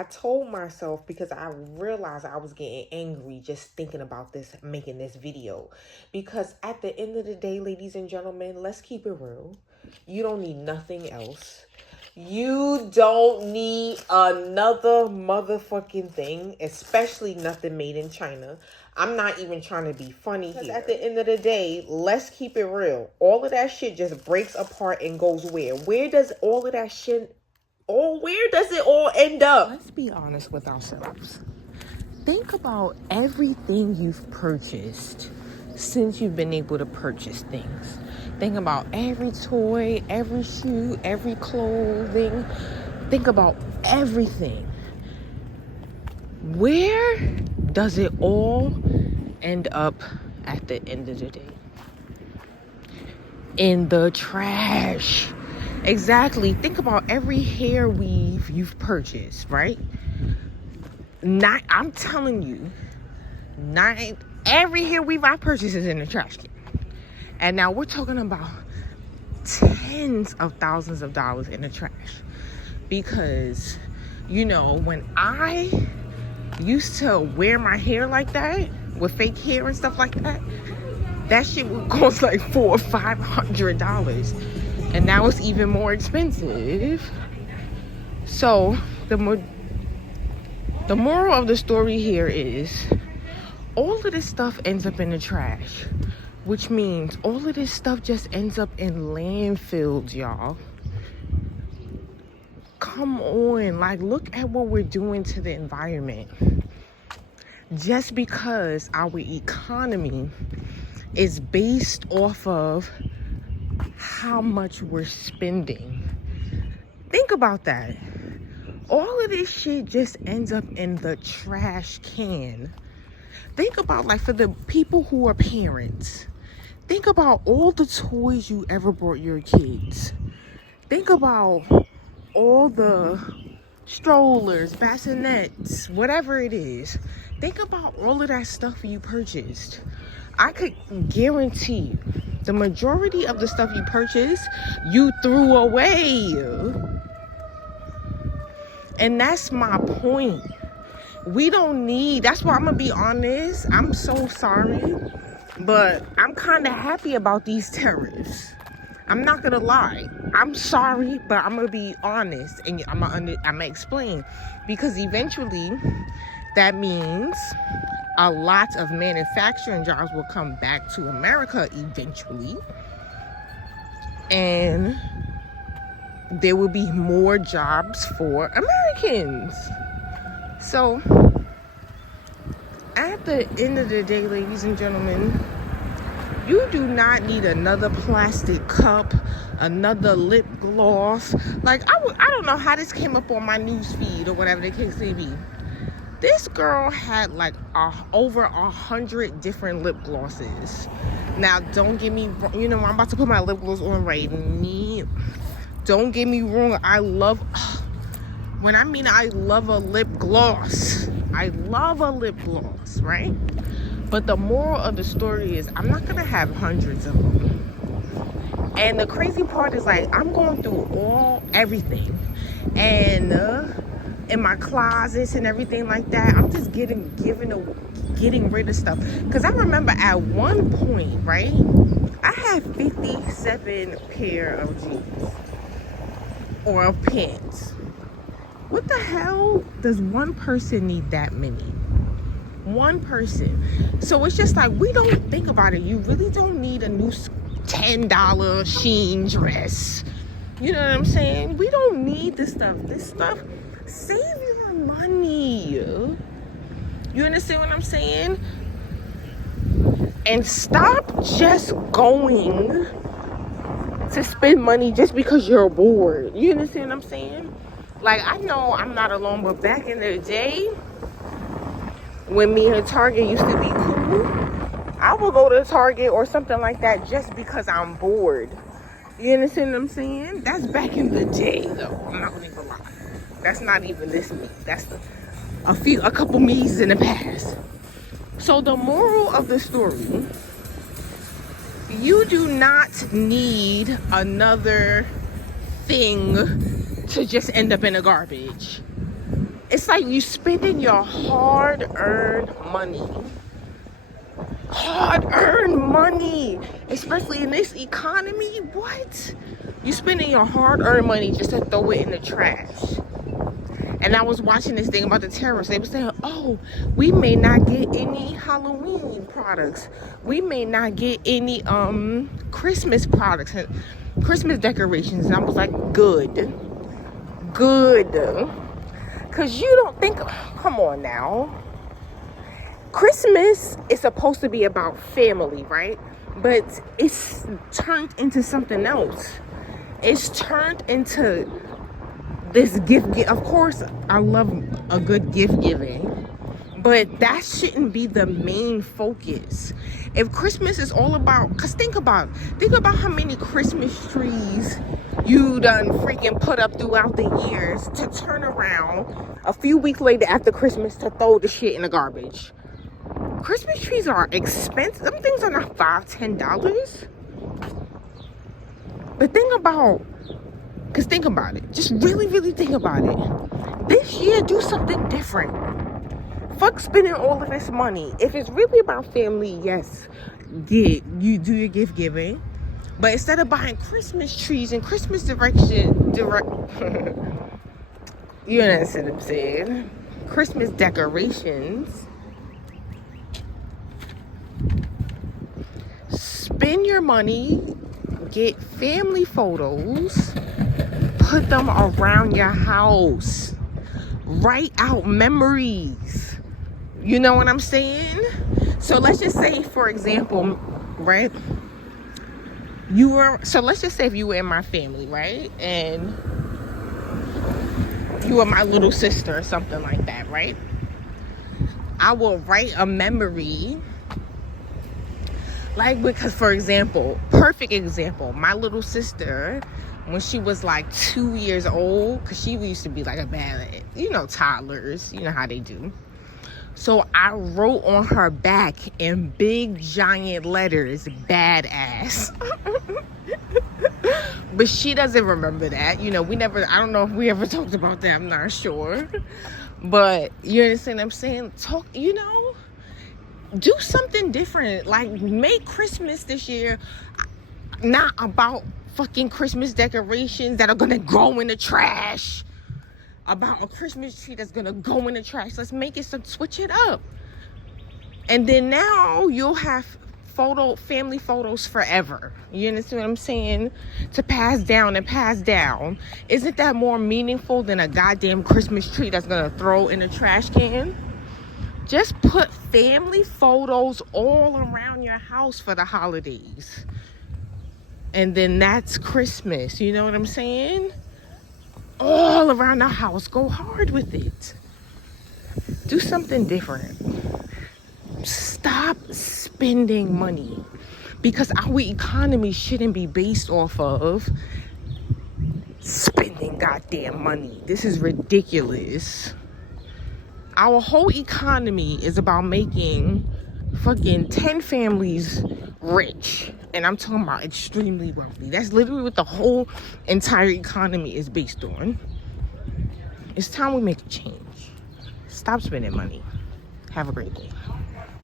I told myself, because I realized I was getting angry just thinking about this, making this video. Because at the end of the day, ladies and gentlemen, let's keep it real. You don't need nothing else. You don't need another motherfucking thing, especially nothing made in China. I'm not even trying to be funny here. At the end of the day, let's keep it real. All of that shit just breaks apart and goes where? Where does all of that shit, where does it all end up? Let's be honest with ourselves. Think about everything you've purchased since you've been able to purchase things. Think about every toy, every shoe, every clothing. Think about everything. Where does it all end up at the end of the day? In the trash. Exactly. Think about every hair weave you've purchased, right? I'm telling you, every hair weave I purchased is in the trash can. And now we're talking about tens of thousands of dollars in the trash. Because, you know, when I used to wear my hair like that, with fake hair and stuff like that, that shit would cost like $400 or $500. And now it's even more expensive. So the moral of the story here is all of this stuff ends up in the trash. Which means all of this stuff just ends up in landfills, y'all. Come on, like, look at what we're doing to the environment. Just because our economy is based off of how much we're spending. Think about that. All of this shit just ends up in the trash can. Think about, like, for the people who are parents, think about all the toys you ever brought your kids. Think about all the strollers, bassinets, whatever it is. Think about all of that stuff you purchased. I could guarantee you, the majority of the stuff you purchased, you threw away. And that's my point. We don't need, that's why I'm gonna be honest, I'm so sorry, but I'm kind of happy about these tariffs. I'm not gonna lie, I'm sorry, but I'm gonna be honest, and I'm gonna explain, because eventually that means a lot of manufacturing jobs will come back to America eventually, and there will be more jobs for Americans. So, at the end of the day, ladies and gentlemen, you do not need another plastic cup, another lip gloss. Like, I don't know how this came up on my news feed or whatever the case may be. This girl had like over 100 different lip glosses. Now, don't get me wrong. You know, I'm about to put my lip gloss on right now. Don't get me wrong. When I mean I love a lip gloss, I love a lip gloss, right? But the moral of the story is I'm not gonna have hundreds of them. And the crazy part is, like, I'm going through everything, and in my closets and everything like that, I'm just getting rid of stuff. Because I remember at one point, right, I had 57 pair of jeans or of pants. What the hell does one person need that many? One person. So it's just like, we don't think about it. You really don't need a new $10 Shein dress. You know what I'm saying? We don't need this stuff. This stuff, save your money. You understand what I'm saying? And stop just going to spend money just because you're bored. You understand what I'm saying? Like, I know I'm not alone, but back in the day, when me and Target used to be cool, I would go to Target or something like that just because I'm bored. You understand what I'm saying? That's back in the day, though. I'm not gonna lie. That's not even this me. That's a couple me's in the past. So the moral of the story, you do not need another thing to just end up in the garbage. It's like you spending your hard-earned money. Hard-earned money. Especially in this economy. What? You spending your hard-earned money just to throw it in the trash. And I was watching this thing about the terrorists. They were saying, oh, we may not get any Halloween products. We may not get any Christmas products and Christmas decorations. And I was like, good. Good. Because you don't think, come on now. Christmas is supposed to be about family, right? But it's turned into something else. It's turned into this gift. Of course, I love a good gift giving, but that shouldn't be the main focus. If Christmas is all about, because think about how many Christmas trees you done freaking put up throughout the years to turn around a few weeks later after Christmas to throw the shit in the garbage. Christmas trees are expensive. Them things are not $5-10. But think about it. Just really, really think about it. This year, do something different. Fuck spending all of this money. If it's really about family, yes, you do your gift giving. But instead of buying Christmas trees and Christmas you understand what I'm saying? Christmas decorations. Spend your money, get family photos, put them around your house, write out memories. You know what I'm saying? So let's just say, for example, right? Let's just say if you were in my family, right? And you were my little sister or something like that, right? I will write a memory. Like, because, for example, perfect example, my little sister, when she was like 2 years old, because she used to be like a bad, toddlers, you know how they do. So I wrote on her back in big giant letters, badass. But she doesn't remember that. I don't know if we ever talked about that. I'm not sure. But you understand what I'm saying? Do something different. Like, make Christmas this year not about fucking Christmas decorations that are gonna go in the trash. About a Christmas tree that's gonna go in the trash. Let's make it switch it up. And then now you'll have family photos forever. You understand what I'm saying? To pass down and pass down. Isn't that more meaningful than a goddamn Christmas tree that's gonna throw in a trash can? Just put family photos all around your house for the holidays. And then that's Christmas. You know what I'm saying? All around the house. Go hard with it. Do something different. Stop spending money. Because our economy shouldn't be based off of spending goddamn money. This is ridiculous. Our whole economy is about making fucking 10 families rich. And I'm talking about extremely wealthy. That's literally what the whole entire economy is based on. It's time we make a change. Stop spending money. Have a great day.